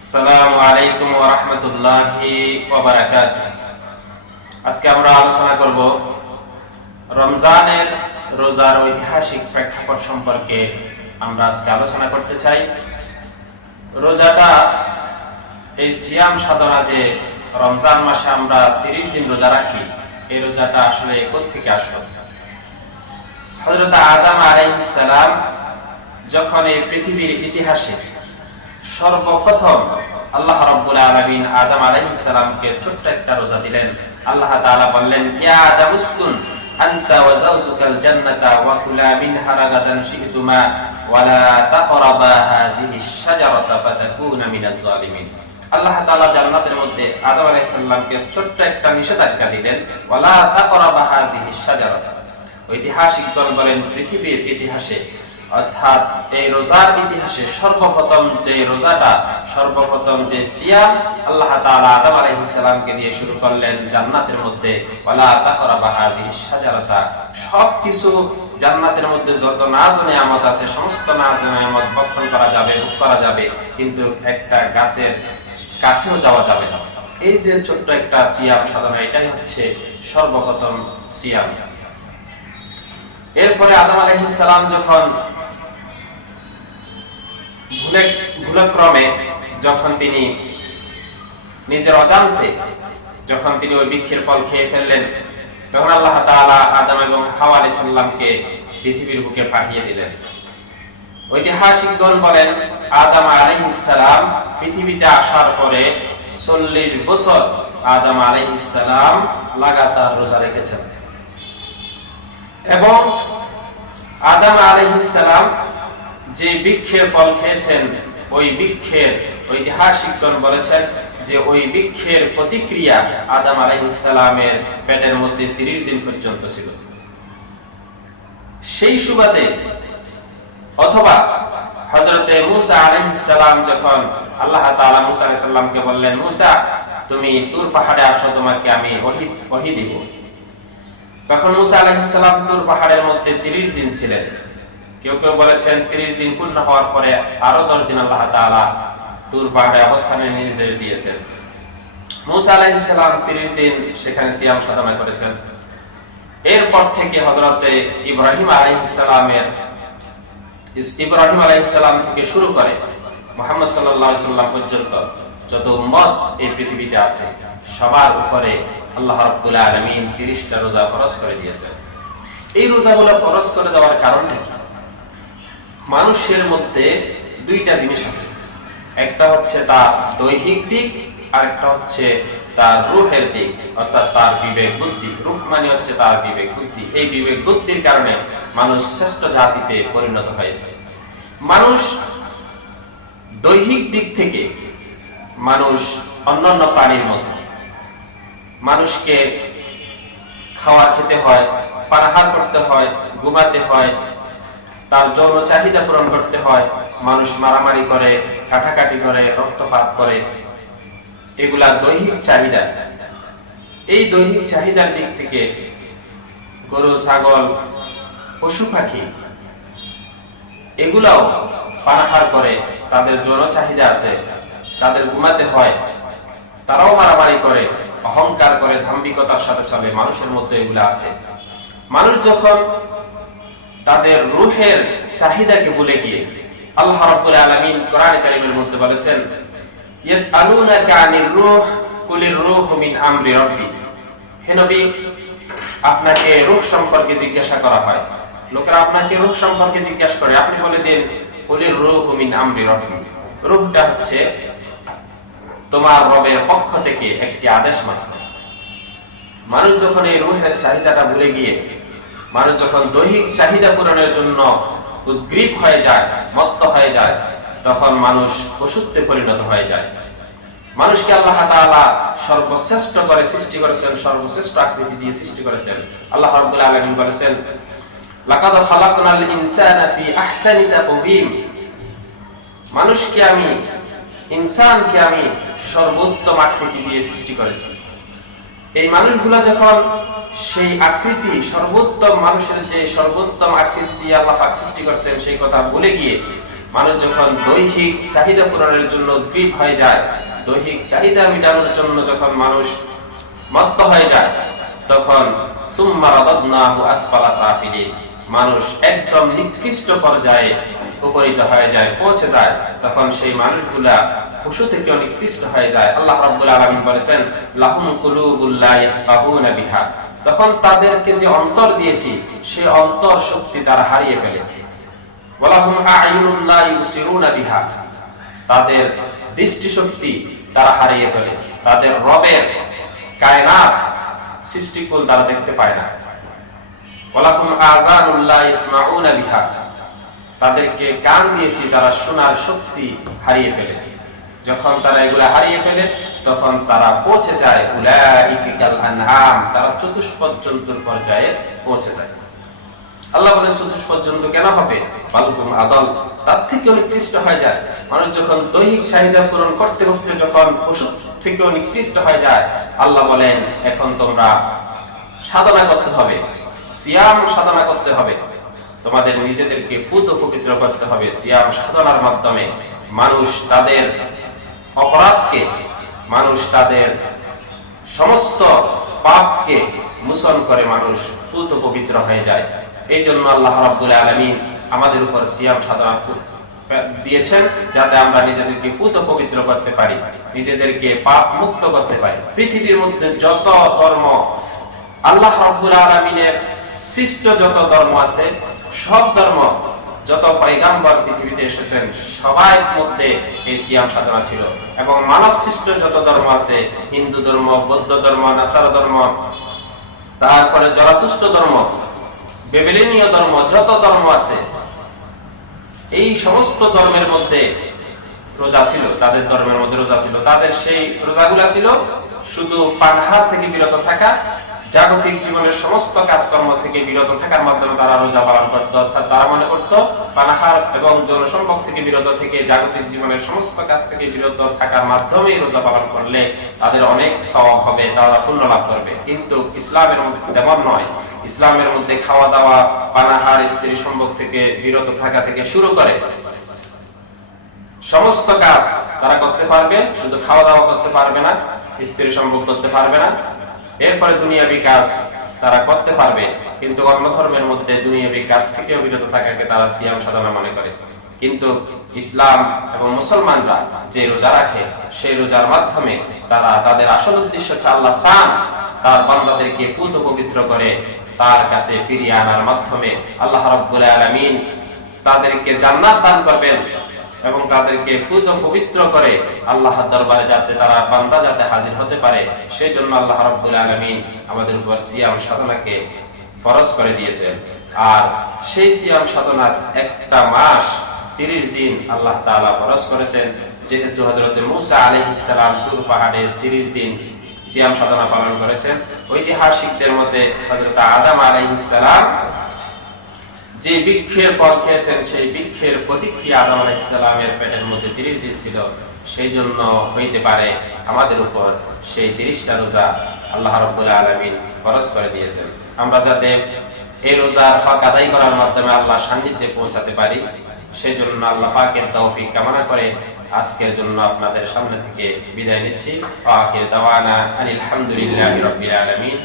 আসসালামু আলাইকুম ওয়া রাহমাতুল্লাহি ওয়া বারাকাতুহু। আজকে আমরা আলোচনা করব রমজানের রোজার ঐতিহাসিক প্রেক্ষাপট সম্পর্কে। আমরা আজকে আলোচনা করতে চাই রোজাটা, এই সিয়াম সাধনা যে রমজান মাসে আমরা 30 দিন রোজা রাখি, এই রোজাটা আসলে কোথা থেকে আসলো? হযরত আদম আলাইহিস সালাম যখন এই পৃথিবীর ইতিহাসে সর্বপ্রথম আল্লাহ রাব্বুল আলামিন আদম আলাইহিস সালামকে ছোট্ট একটা রোজা দিলেন। আল্লাহ তাআলা বললেন, ইয়া আদম উসকুন আনতা ওয়া যাওজুকাল জান্নাতা ওয়া কুলা মিনহা রাগাদান শি'তুমা ওয়া লা তাকরাবা হাযিহিশ শাজারাতা ফাতাকুনা মিনাজ জালিমিন। আল্লাহ তাআলা জান্নাতের মধ্যে আদম আলাইহিস সালামকে ছোট্ট একটা নিষেধাজ্ঞা দিলেন, ওয়া লা তাকরাবা হাযিহিশ শাজারাতা। ঐতিহাসিকগণ বলেন, পৃথিবীর ইতিহাসে অর্থাৎ এই রোজার ইতিহাসে সর্বপ্রথম যে রোজাটা, সর্বপ্রথম যে সিয়াম আল্লাহ তাআলা আদম আলাইহিস সালামকে দিয়ে শুরু করলেন জান্নাতের মধ্যে, ওয়ালা তাকরাবা হাযিহিশ শাজারাতা। সবকিছু জান্নাতের মধ্যে যত নাজ ও নিয়ামত আছে, সমস্ত নাজ ও নিয়ামত ভক্ষণ করা যাবে, ভোগ করা যাবে, কিন্তু একটা গাছের কাছেও যাওয়া যাবে না। এই যে ছোট্ট একটা সিয়াম সাধনা, এটাই হচ্ছে সর্বপ্রথম সিয়াম। এরপরে আদম আলাইহিস সালাম যখন ভুলক্রমে যখন তিনি নিজের অজান্তে যখন তিনি ওই বৃক্ষের ফল খেয়ে ফেললেন, তখন আল্লাহ তাআলা আদম এবং হাওয়া আলাইহিস সালামকে পৃথিবীর বুকে পাঠিয়ে দিলেন। ঐতিহাসিকগণ বলেন, আদম আলাইহিস সালাম পৃথিবীতে আসার পরে 40 বছর আদম আলাইহিস সালাম লাগাতার রোজা রেখেছেন এবং আদম আলাইহিস সালাম যে বৃক্ষের ফল খেয়েছেন, ওই বৃক্ষের ঐতিহাসিকগণ বলেছেন যে ওই বৃক্ষের প্রতিক্রিয়া আদম আলাইহিস সালামের পেটের মধ্যে 30 দিন পর্যন্ত ছিল। সেই সুবাদে অথবা হযরতে মূসা আলাইহিস সালাম যখন আল্লাহ তাআলা মূসা আলাইহিস সালামকে বললেন, মূসা তুমি তুর পাহাড়ে আসো, তোমাকে আমি ওহী দিব, তখন মূসা আলাইহিস সালাম তুর পাহাড়ের মধ্যে 30 দিন ছিলেন। কেউ কেউ বলেছেন 30 দিন পূর্ণ হওয়ার পরে আরো 10 দিন আল্লাহ তাআলা তুর পাহাড়ে অবস্থানের নির্দেশ দিয়েছেন। মূসা আলাইহিস সালাম 30 দিন সেখানে সিয়াম সাধনা করেছেন। এরপর থেকে হযরতে ইব্রাহিম আলাইহিস সালাম থেকে শুরু করে মুহাম্মদ সাল্লাল্লাহু আলাইহি সাল্লাম পর্যন্ত যত উম্মত এই পৃথিবীতে আছে, সবার উপরে আল্লাহ রাব্বুল আলামিন 30টা রোজা ফরজ করে দিয়েছেন। এই রোজাগুলো ফরজ করে দেওয়ার কারণটা কি? মানুষের মধ্যে দুইটা জিনিস আছে, একটা হচ্ছে তার দৈহিক দিক, আর একটা হচ্ছে তার রূহের দিক, অর্থাৎ তার বিবেক বুদ্ধি। রূহ মানে হচ্ছে তার বিবেক বুদ্ধি। এই বিবেক বুদ্ধির কারণে মানুষ শ্রেষ্ঠ জাতিতে পরিণত হয়েছে। মানুষ দৈহিক দিক থেকে মানুষ অন্যান্য প্রাণীর মতো, মানুষকে খাওয়া খেতে হয়, পানাহার করতে হয়, ঘুমাতে হয়, তার যৌন চাহিদা পূরণ করতে হয়। মানুষ মারামারি করে, কাটাকাটি করে, রক্তপাত করে, এগুলা দৈহিক চাহিদা। এই দৈহিক চাহিদার দিক থেকে গরু, ছাগল, পশু পাখি এগুলাও পানাহার করে, তাদের যৌন চাহিদা আছে, তাদের ঘুমাতে হয়, তারাও মারামারি করে, অহংকার করে, দাম্ভিকতার সাথে চলে। মানুষের মধ্যে এগুলা আছে। মানুষ যখন তাদের রূহের চাহিদাকে ভুলে গিয়ে, আল্লাহ রাব্বুল আলামিন কোরআনে কারীমের মধ্যে বলেছেন, ইয়াসআলুনাকা আনির রূহ কুলির রূহু মিন আমরি রাব্বি। হে নবী, আপনাকে রূহ সম্পর্কে জিজ্ঞাসা করা হয়। লোকেরা আপনাকে রূহ সম্পর্কে জিজ্ঞাসা করে, আপনি বলে দেন কুলির রূহু মিন আমরি রাব্বি। রূহটা হচ্ছে তোমার রবের পক্ষ থেকে একটি আদেশ মাত্র। মানুষ যখন এই রূহের চাহিদাটা ভুলে গিয়ে, মানুষ যখন দৈহিক চাহিদা পূরণের জন্য উদ্গ্রীব হয়ে যায়, মত্ত হয়ে যায়, তখন মানুষ পশুত্বে পরিণত হয়ে যায়। মানুষকে আল্লাহ তাআলা সর্বশ্রেষ্ঠ করে সৃষ্টি করেছেন, সর্বশ্রেষ্ঠ আকৃতি দিয়ে সৃষ্টি করেছেন। আল্লাহ রাব্বুল আলামিন বলেছেন, লাকাদ খালাকনাল ইনসানা ফি আহসানি তাকওয়িম। ইনসানকে আমি সর্বোত্তম আকৃতি দিয়ে সৃষ্টি করেছি। এই মানুষগুলো যখন সেই আকৃতি, সর্বোত্তম মানুষের যে সর্বোত্তম আকৃতি দিয়ে আল্লাহ পাক সৃষ্টি করেছেন, সেই কথা ভুলে গিয়ে মানুষ যখন দৈহিক চাহিদা পূরণের জন্য উদ্গ্রীব হয়ে যায়, দৈহিক চাহিদা মেটানোর জন্য যখন মানুষ মত্ত হয়ে যায়, তখন সুম্মা রাদাদনাহু আসফালা সাফিলিন, মানুষ একদম নিকৃষ্ট পর্যায়ে উপনীত হয়ে যায়, পৌঁছে যায়, তখন সেই মানুষগুলা পশু থেকে নিকৃষ্ট হয়ে যায়। আল্লাহ রাব্বুল আলামিন বলেছেন, লাহুম কুলুবুল লা ইয়াফকাহুনা বিহা, তখন তাদেরকে যে অন্তর দিয়েছি সেই অন্তর শক্তি তারা হারিয়ে ফেলে। ওয়ালাহুম আ'য়ুনুন লা ইউসিরুনা বিহা, তাদের দৃষ্টি শক্তি তারা হারিয়ে ফেলে, তাদের রবের কায়নাত সৃষ্টিকুল তারা দেখতে পায় না। ওয়ালাহুম আযানুন লা ইয়াসমাউনা বিহা, তাদেরকে কান দিয়েছি, তারা শোনার শক্তি হারিয়ে ফেলে। যখন তারা এগুলা হারিয়ে ফেলে তখন তারা পৌঁছে যায় উলাইকা কাল আনআম, তারা চতুষ্পদ জন্তুর পর্যায়ে পৌঁছে যায়। আল্লাহ বলেন চতুষ্পদ জন্তু কেন হবে? বালহুম আদাল, তার থেকে নিকৃষ্ট হয়ে যায়। মানুষ যখন দৈহিক চাহিদা পূরণ করতে করতে যখন পশু থেকে নিকৃষ্ট হয়ে যায়, আল্লাহ বলেন এখন তোমরা সাধনা করতে হবে, সিয়াম সাধনা করতে হবে, তোমাদের নিজেদেরকে পুত পবিত্র করতে হবে। সিয়াম সাধনার মাধ্যমে মানুষ তাদের অপরাধকে, মানুষ তাদের সমস্ত পাপকে মোচন করে মানুষ পুত পবিত্র হয়ে যায়। এই জন্য আল্লাহ রাব্বুল আলামিন আমাদের উপর সিয়াম সাধনা দিয়েছেন, যাতে আমরা নিজেদেরকে পুত পবিত্র করতে পারি, নিজেদেরকে পাপ মুক্ত করতে পারি। পৃথিবীর মধ্যে যত ধর্ম, আল্লাহ রাব্বুল আলামিনের সৃষ্ট যত ধর্ম আছে, সব ধর্ম, যত পয়গাম্বর পৃথিবীতে এসেছেন, সবার মধ্যে এই সিয়াম সাধনা ছিল। এবং মানব সৃষ্ট যত ধর্ম আছে, হিন্দু ধর্ম, বৌদ্ধ ধর্ম, নাসারা ধর্ম, তারপরে জরাতুষ্ট ধর্ম, বেবিলনীয় ধর্ম, যত ধর্ম আছে, এই সমস্ত ধর্মের মধ্যে রোজা ছিল, তাদের ধর্মের মধ্যে রোজা ছিল। তাদের সেই রোজাগুলা ছিল শুধু পানাহার থেকে বিরত থাকা, জাগতিক জীবনের সমস্ত কাজকর্ম থেকে বিরত থাকার মাধ্যমে তারা রোজা পালন করত। অর্থাৎ তারা মনে করত পানাহার এবং যৌনসম্ভোগ থেকে বিরত থেকে, জাগতিক জীবনের সমস্ত কাজ থেকে বিরত থাকার মাধ্যমে রোজা পালন করলে তাদের অনেক সওয়াব হবে, তারা পুণ্য লাভ করবে। কিন্তু ইসলামের মধ্যে তেমন নয়। ইসলামের মধ্যে খাওয়া দাওয়া, পানাহার, স্ত্রী সম্ভোগ থেকে বিরত থাকা থেকে শুরু করে সমস্ত কাজ তারা করতে পারবে, শুধু খাওয়া দাওয়া করতে পারবে না, স্ত্রী সম্ভোগ করতে পারবে না। এরপরে দুনিয়াবী কাজ তারা করতে পারবে, কিন্তু অন্য ধর্মের মধ্যে দুনিয়াবী কাজ থেকেও বিরত থাকাকে তারা সিয়াম সাধনা মনে করে। কিন্তু ইসলাম এবং মুসলমানরা যে রোজা রাখে, সেই রোজার মাধ্যমে তারা তাদের আসল উদ্দেশ্য হচ্ছে আল্লাহ চান তার বান্দাদেরকে পুত পবিত্র করে তার কাছে ফিরিয়ে আনার মাধ্যমে আল্লাহ রাব্বুল আলামিন তাদেরকে জান্নাত দান করবেন এবং তাদেরকে পুত পবিত্র করে আল্লাহর দরবারে যাতে তারা বান্দা যাতে হাজির হতে পারে, সেই জন্য আল্লাহ রাব্বুল আলামিন আমাদের উপর সিয়াম সাধনাকে ফরজ করে দিয়েছেন। আর সেই সিয়াম সাধনার একটা মাস 30 দিন আল্লাহ তাআলা ফরজ করেছেন, যেহেতু হযরত মূসা আলাইহিস সালাম তুর পাহাড়ে 30 দিন সিয়াম সাধনা পালন করেছেন। ঐতিহাসিকদের মতে হযরত আদম আলাইহিস সালাম যে বৃক্ষের ফল খেয়েছেন, সেই বৃক্ষের প্রতিক্রিয়া আদম আলাইহিস সালামের পেটের মধ্যে 30 দিন ছিল। সেই জন্য হইতে পারে আমাদের উপর সেই 30টা রোজা আল্লাহ রাব্বুল আলামিন ফরজ করে দিয়েছেন, আমরা যাতে এই রোজার হক আদায় করার মাধ্যমে আল্লাহ সান্নিধ্যে পৌঁছাতে পারি। সেই জন্য আল্লাহ পাকের তৌফিক কামনা করে আজকের জন্য আপনাদের সামনে থেকে বিদায় নিচ্ছি। আখির দাওয়ানা আলহামদুলিল্লাহি রাব্বিল আলামিন।